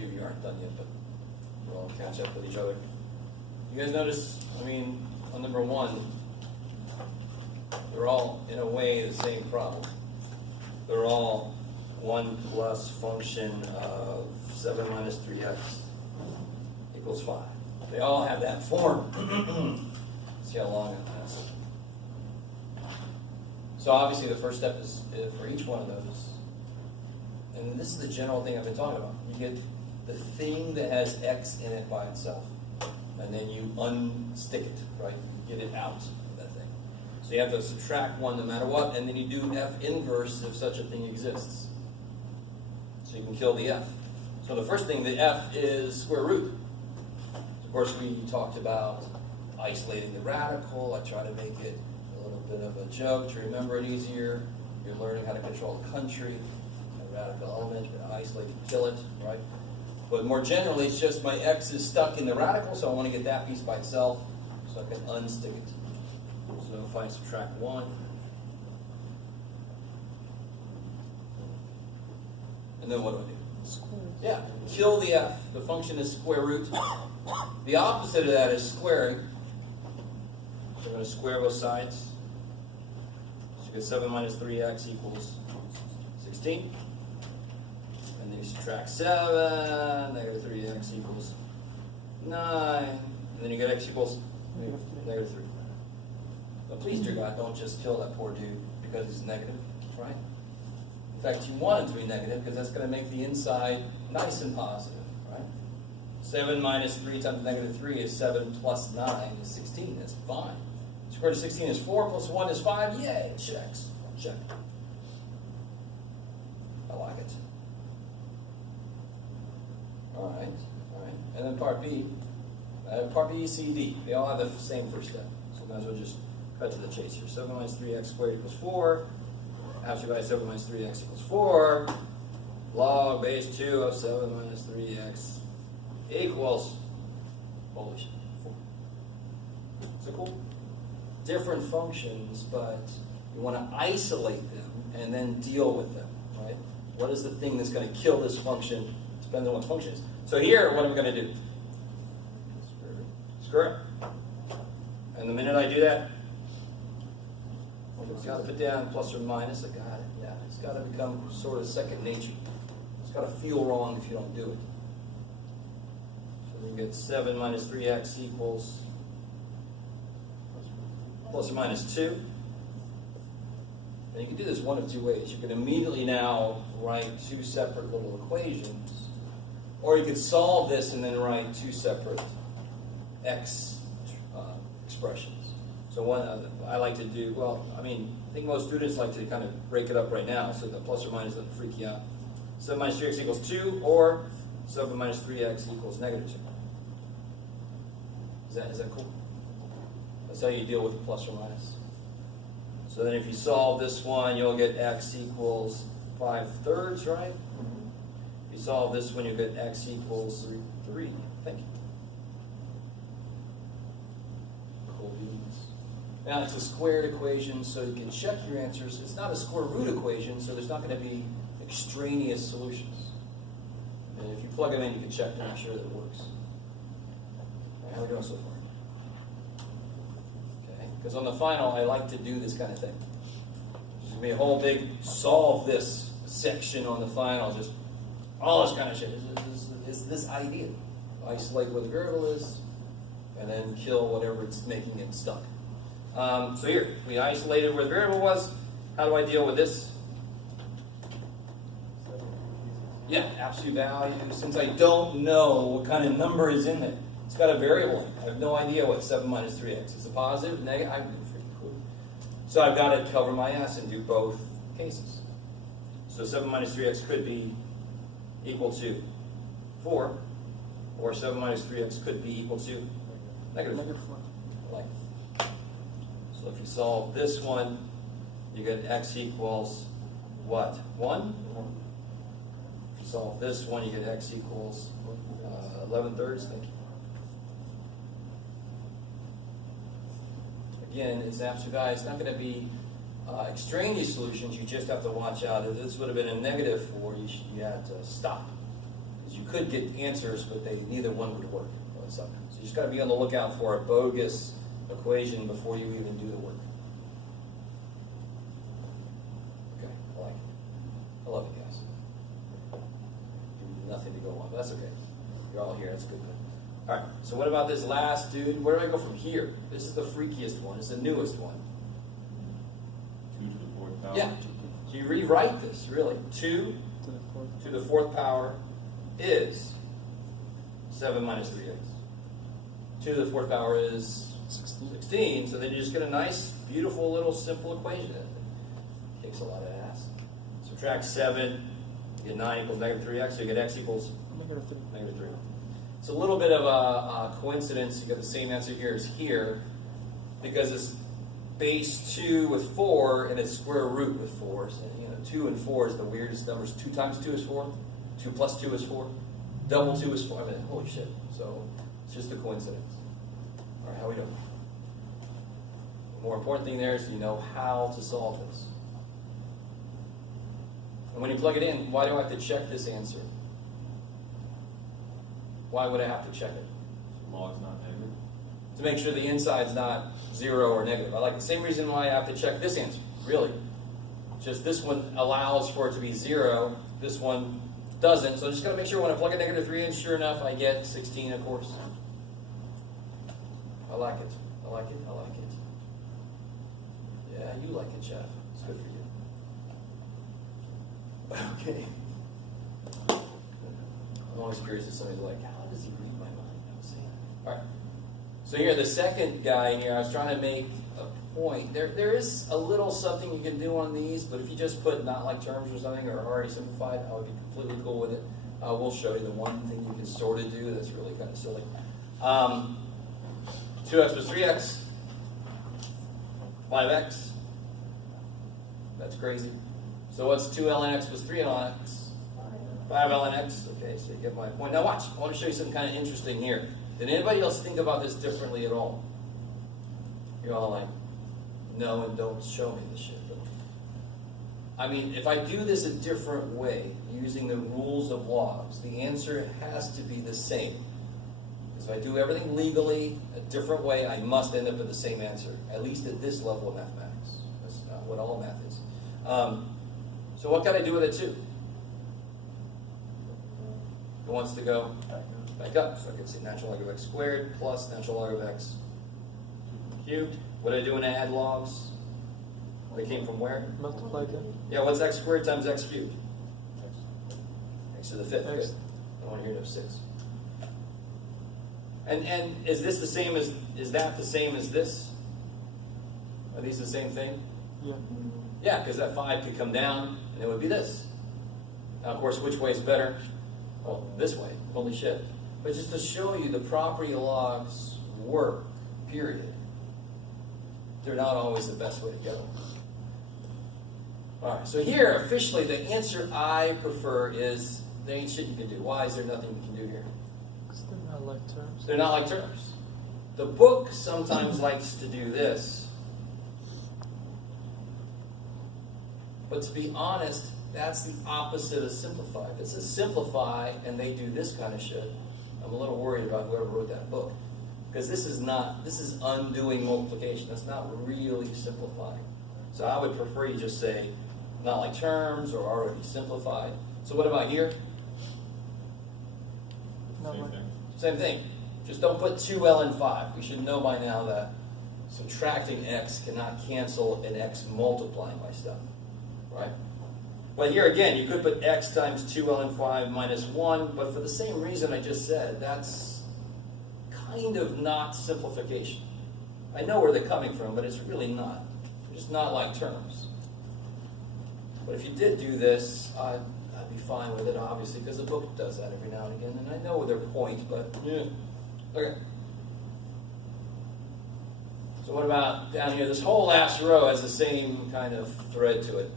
few of you aren't done yet, but we'll all catch up with each other. You guys notice, I mean, on number 1, they're all, in a way, the same problem. They're all 1 plus function of 7 minus 3x equals 5. They all have that form. See how long it lasts. So obviously the first step is for each one of those. And this is the general thing I've been talking about. You get the thing that has x in it by itself. And then you unstick it, right? You get it out of that thing. So you have to subtract 1 no matter what, and then you do f inverse if such a thing exists. So you can kill the f. So the first thing, the f is square root. Of course, we talked about isolating the radical. I try to make it a little bit of a joke to remember it easier. You're learning how to control the country, a radical element, you're going to isolate and kill it, right? But more generally, it's just my x is stuck in the radical, so I want to get that piece by itself, so I can unstick it. So if I subtract 1, and then what do I do? Yeah, kill the f. The function is square root. The opposite of that is squaring. So I'm going to square both sides. So you get 7 minus 3x equals 16. And then you subtract 7, negative 3x equals 9. And then you get x equals negative 3. But please, dear God, don't just kill that poor dude because he's negative, right? In fact, you want it to be negative because that's going to make the inside nice and positive, right? 7 minus 3 times negative 3 is 7 plus 9 is 16. That's fine. Square root of 16 is 4 plus 1 is 5. Yay, it checks. Check. I like it. All right. And then part B. Part B, C, D. They all have the same first step. So we might as well just cut to the chase here. 7 minus 3x squared equals 4. Absolute value 7 minus 3x equals 4. Log base 2 of 7 minus 3x equals, holy shit, 4. So cool. Different functions, but you want to isolate them and then deal with them, right? What is the thing that's going to kill this function? Depends on what function is. So here, what am I going to do? Square it. And the minute I do that, I've got to put down plus or minus. I got it. Yeah, it's got to become sort of second nature. It's got to feel wrong if you don't do it. So you get 7 minus 3x equals plus or minus 2. And you can do this one of 2 ways. You can immediately now write 2 separate little equations, or you could solve this and then write 2 separate x expressions. So one I like to do, well, I mean, I think most students like to kind of break it up right now so the plus or minus doesn't freak you out. 7 minus 3x equals 2, or 7 minus 3x equals negative 2. Is that cool? That's how you deal with plus or minus. So then if you solve this one, you'll get x equals 5/3, right? If you solve this one, you'll get x equals 3. Thank you. Cool beans. Now it's a squared equation, so you can check your answers. It's not a square root equation, so there's not going to be extraneous solutions. And if you plug them in, you can check to make sure that it works. Right, how are we doing so far? Because on the final, I like to do this kind of thing. There's going to be a whole big solve this section on the final, just all this kind of shit. It's this idea. Isolate where the variable is, and then kill whatever it's making it stuck. So here, we isolated where the variable was. How do I deal with this? Yeah, absolute value. Since I don't know what kind of number is in there. It's got a variable in it. I have no idea what 7 minus 3x. It's a positive, negative. I'm freaking cool. So I've got to cover my ass and do both cases. So 7 minus 3x could be equal to 4, or 7 minus 3x could be equal to negative 4. I like it. So if you solve this one, you get x equals what? 1? If you solve this one, you get x equals 11/3. Thank you. Again, it's absolute value. It's not going to be extraneous solutions. You just have to watch out. If this would have been a negative 4, you had to stop. Because you could get answers, but neither one would work. So you just got to be on the lookout for a bogus equation before you even do the work. Okay, I like it. I love you guys. Nothing to go on, but that's okay. You're all here, that's good. All right, so what about this last dude? Where do I go from here? This is the freakiest one. It's the newest one. 2 to the 4th power. Yeah. So you rewrite this, really. 2 to the 4th power is 7 minus 3x. 2 to the 4th power is 16. So then you just get a nice, beautiful little simple equation. It takes a lot of ass. Subtract 7, you get 9 equals negative 3x, so you get x equals negative 3. It's a little bit of a coincidence. You get the same answer here as here, because it's base 2 with 4 and it's square root with 4. So, 2 and 4 is the weirdest numbers. 2 times 2 is 4. 2 plus 2 is 4. Double 2 is 4. I mean, holy shit. So it's just a coincidence. All right, how we doing? The more important thing there is you know how to solve this. And when you plug it in, why do I have to check this answer? Why would I have to check it? Log's not negative. To make sure the inside's not 0 or negative. I like the same reason why I have to check this answer, really. Just this one allows for it to be 0, this one doesn't. So I'm just going to make sure when I plug a negative 3 in, sure enough, I get 16, of course. I like it. I like it. I like it. Yeah, you like it, Jeff. It's good for you. Okay. I'm always curious if somebody's like, how does he read my mind? All right. So here, the second guy here, I was trying to make a point. There is a little something you can do on these, but if you just put not like terms or something, or already simplified, I would be completely cool with it. We'll show you the one thing you can sort of do that's really kind of silly. 2x plus 3x, 5x. That's crazy. So what's 2 ln x plus 3 ln x? 5 ln x. Okay, so you get my point. Now watch. I want to show you something kind of interesting here. Did anybody else think about this differently at all? You're all like, no, and don't show me this shit. I mean, if I do this a different way, using the rules of logs, the answer has to be the same. Because if I do everything legally, a different way, I must end up with the same answer, at least at this level of mathematics. That's not what all math is. So what can I do with it too? Who wants to go back up? So I can say natural log of x squared plus natural log of x cubed. What do I do when I add logs? They came from where? Multiply them. Yeah, what's x squared times x cubed? X to the 5th. Good. X. I don't want to hear no 6. And is this the same as, is that the same as this? Are these the same thing? Yeah. Yeah, because that 5 could come down and it would be this. Now, of course, which way is better? Well, this way. Holy shit. But just to show you the property of logs work, period. They're not always the best way to go. All right, so here, officially, the answer I prefer is there ain't shit you can do. Why is there nothing you can do here? Because they're not like terms. They're not like terms. The book sometimes likes to do this. But to be honest, that's the opposite of simplify. If it says simplify and they do this kind of shit, I'm a little worried about whoever wrote that book. Because this is undoing multiplication. That's not really simplifying. So I would prefer you just say, not like terms or already simplified. So what about here? Not Same like thing. Same thing. Just don't put 2 ln 5. We should know by now that subtracting x cannot cancel an x multiplying by stuff. Right? But here again, you could put x times 2 ln 5 minus 1, but for the same reason I just said, that's kind of not simplification. I know where they're coming from, but it's really not. They're just not like terms. But if you did do this, I'd be fine with it, obviously, because the book does that every now and again, and I know their point, but yeah. Okay. So what about down here? This whole last row has the same kind of thread to it.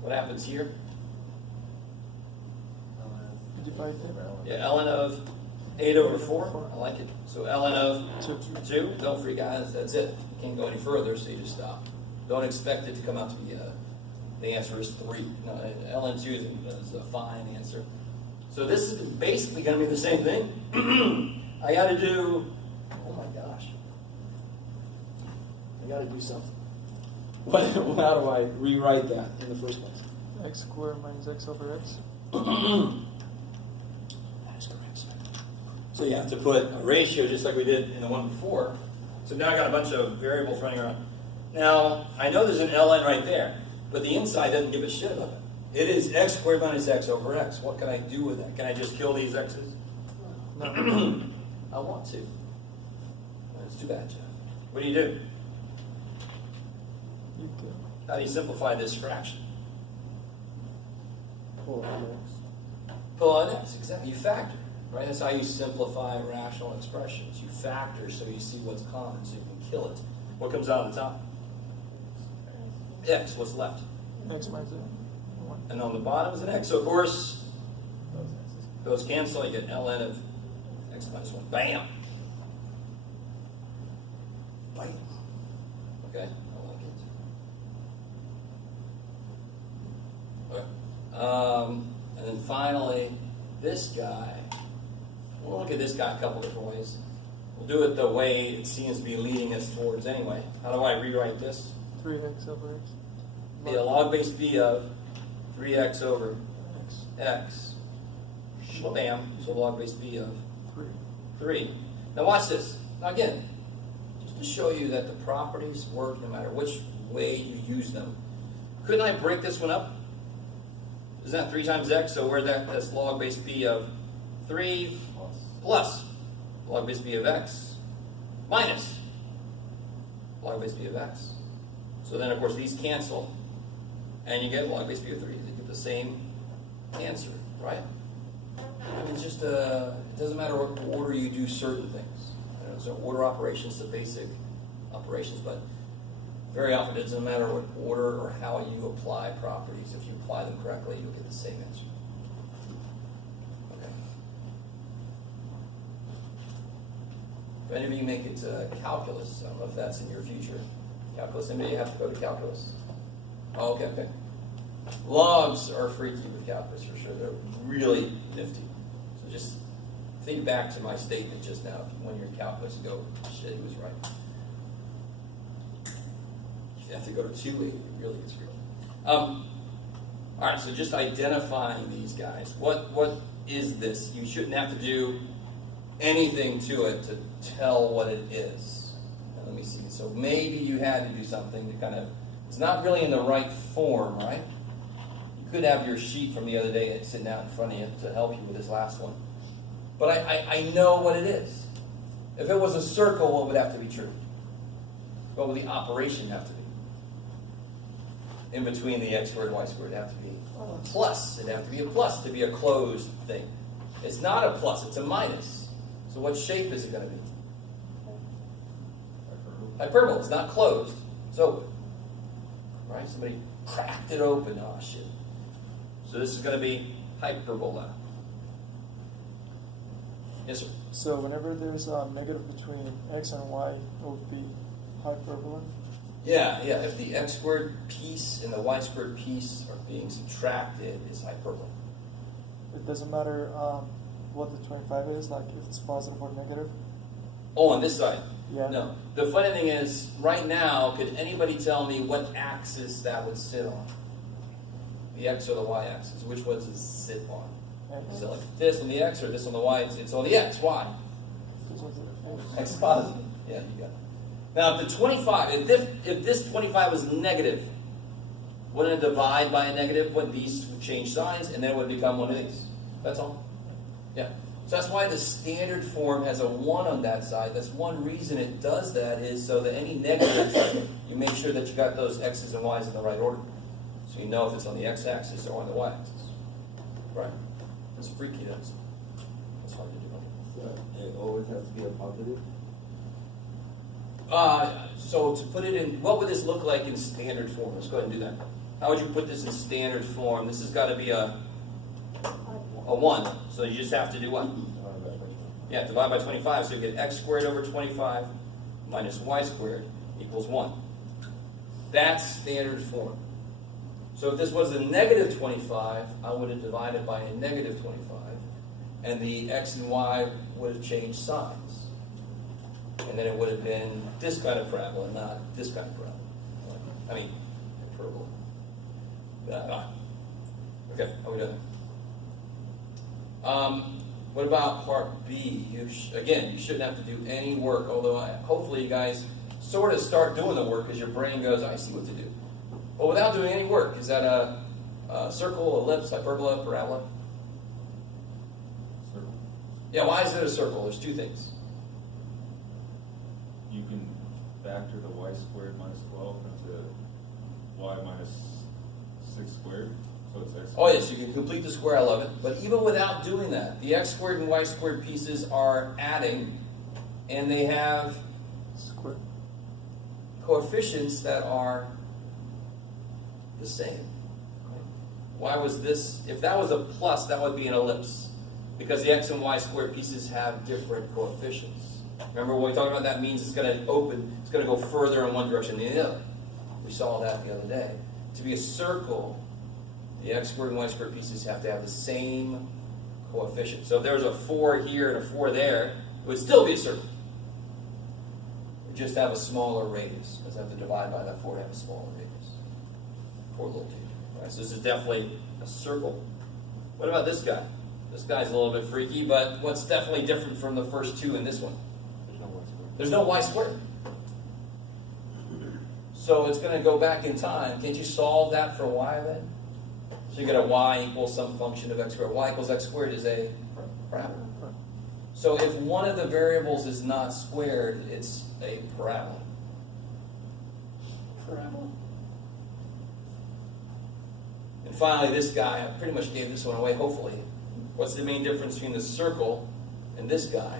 What happens here? divide them. Yeah, ln of 8 over 4. I like it. So ln of 2. Don't freak out. That's it. You can't go any further, so you just stop. Don't expect it to come out to be the answer is 3. No, ln 2 is a fine answer. So this is basically going to be the same thing. I got to do, oh my gosh. I got to do something. How do I rewrite that in the first place? X squared minus x over x. That is correct, sir. So you have to put a ratio just like we did in the one before. So now I got a bunch of variables running around. Now, I know there's an ln right there, but the inside doesn't give a shit about it. It is x squared minus x over x. What can I do with that? Can I just kill these x's? No. I want to. That's too bad, Jeff. What do? You do. How do you simplify this fraction? Pull out x. Pull out x, exactly. You factor, right? That's how you simplify rational expressions. You factor so you see what's common, so you can kill it. What comes out on the top? X. What's left? X minus 1. And on the bottom is an x. So, of course, those cancel. You get ln of x minus 1. Bam! Bam. Okay, I like it. Okay. And then finally, this guy. We'll look at this guy a couple different ways. We'll do it the way it seems to be leading us towards anyway. How do I rewrite this? 3x over x. Be a log base b of 3x over X. x. Bam. So log base b of 3. 3. Now watch this. Now again, just to show you that the properties work no matter which way you use them. Couldn't I break this one up? Isn't that 3 times x? So where that's log base b of 3 plus log base b of x minus log base b of x. So then, of course, these cancel, and you get log base b of 3. They get the same answer, right? I mean, it's just it doesn't matter what order you do certain things. You know, so order operations, the basic operations, but very often it doesn't matter what order or how you apply properties. If you apply them correctly, you'll get the same answer. Okay. If any of you make it to calculus, I don't know if that's in your future. Calculus, anybody have to go to calculus? Oh, okay, okay. Logs are freaky with calculus for sure. They're really nifty. So just think back to my statement just now. When you're in calculus, you go, shit, he was right. You have to go to 280. It really gets freaky. All right, so just identifying these guys. What is this? You shouldn't have to do anything to it to tell what it is. Now, let me see. So maybe you had to do something to kind of, it's not really in the right form, right? You could have your sheet from the other day sitting out in front of you to help you with this last one. But I know what it is. If it was a circle, what would have to be true? What would the operation have to be? In between the x squared, y squared, it'd have to be a plus. It'd have to be a plus to be a closed thing. It's not a plus, it's a minus. So what shape is it going to be? Hyperbole. It's not closed. It's open. Right? Somebody cracked it open. Oh, shit. So this is going to be hyperbola. Yes, sir? So whenever there's a negative between x and y, it would be hyperbola. Yeah. If the x squared piece and the y squared piece are being subtracted, it's hyperbola. It doesn't matter what the 25 is, like if it's positive or negative. Oh, on this side? Yeah. No. The funny thing is, right now, could anybody tell me what axis that would sit on? The x or the y axis? Which one does it sit on? X. Is it like this on the x or this on the y? It's on the x. Why? X is positive. Yeah, you got it. Now, if the 25, if this 25 was negative, wouldn't it divide by a negative? Wouldn't these change signs? And then it would become one of these. That's all. Yeah. So that's why the standard form has a 1 on that side. That's one reason it does that, is so that any negatives, you make sure that you got those x's and y's in the right order. So you know if it's on the x-axis or on the y-axis. Right? It's freaky, that's hard to do. So it always has to be a positive? So to put it in, what would this look like in standard form? Let's go ahead and do that. How would you put this in standard form? This has got to be a 1. So you just have to do what? Yeah, divide by 25. So you get x squared over 25 minus y squared equals 1. That's standard form. So if this was a negative 25, I would have divided by a negative 25. and the x and y would have changed signs. And then it would have been this kind of parabola, not this kind of parabola. I mean, hyperbola. Okay, how are we doing? What about part B? Again, you shouldn't have to do any work, although hopefully you guys sort of start doing the work as your brain goes, I see what to do. But without doing any work, is that a circle, ellipse, hyperbola, parabola? Circle. Yeah, why is it a circle? There's two things. You can factor the y squared minus 12 into y minus 6 squared, so it's x. Oh yes, you can complete the square, I love it. But even without doing that, the x squared and y squared pieces are adding, and they have Square. coefficients that are the same. Why was this? If that was a plus, that would be an ellipse, because the x and y squared pieces have different coefficients. Remember when we talked about that means it's going to open, it's going to go further in one direction than the other. We saw that the other day. To be a circle, the x squared and y squared pieces have to have the same coefficient. So if there was a 4 here and a 4 there, it would still be a circle. It would just have a smaller radius, because I have to divide by that 4 to have a smaller radius. Poor little teacher. All right, so this is definitely a circle. What about this guy? This guy's a little bit freaky, but what's definitely different from the first two in this one? There's no y squared. So it's going to go back in time. Can't you solve that for y then? So you get a y equals some function of x squared. Y equals x squared is a parabola. So if one of the variables is not squared, it's a parabola. Parabola. And finally, this guy, I pretty much gave this one away, hopefully. What's the main difference between the circle and this guy?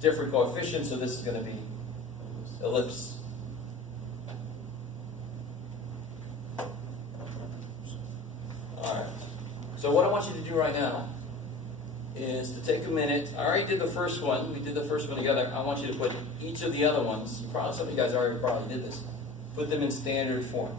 Different coefficients, so this is going to be ellipse. Alright, so what I want you to do right now is to take a minute. I already did the first one. We did the first one together. I want you to put each of the other ones, some of you guys already probably did this, put them in standard form.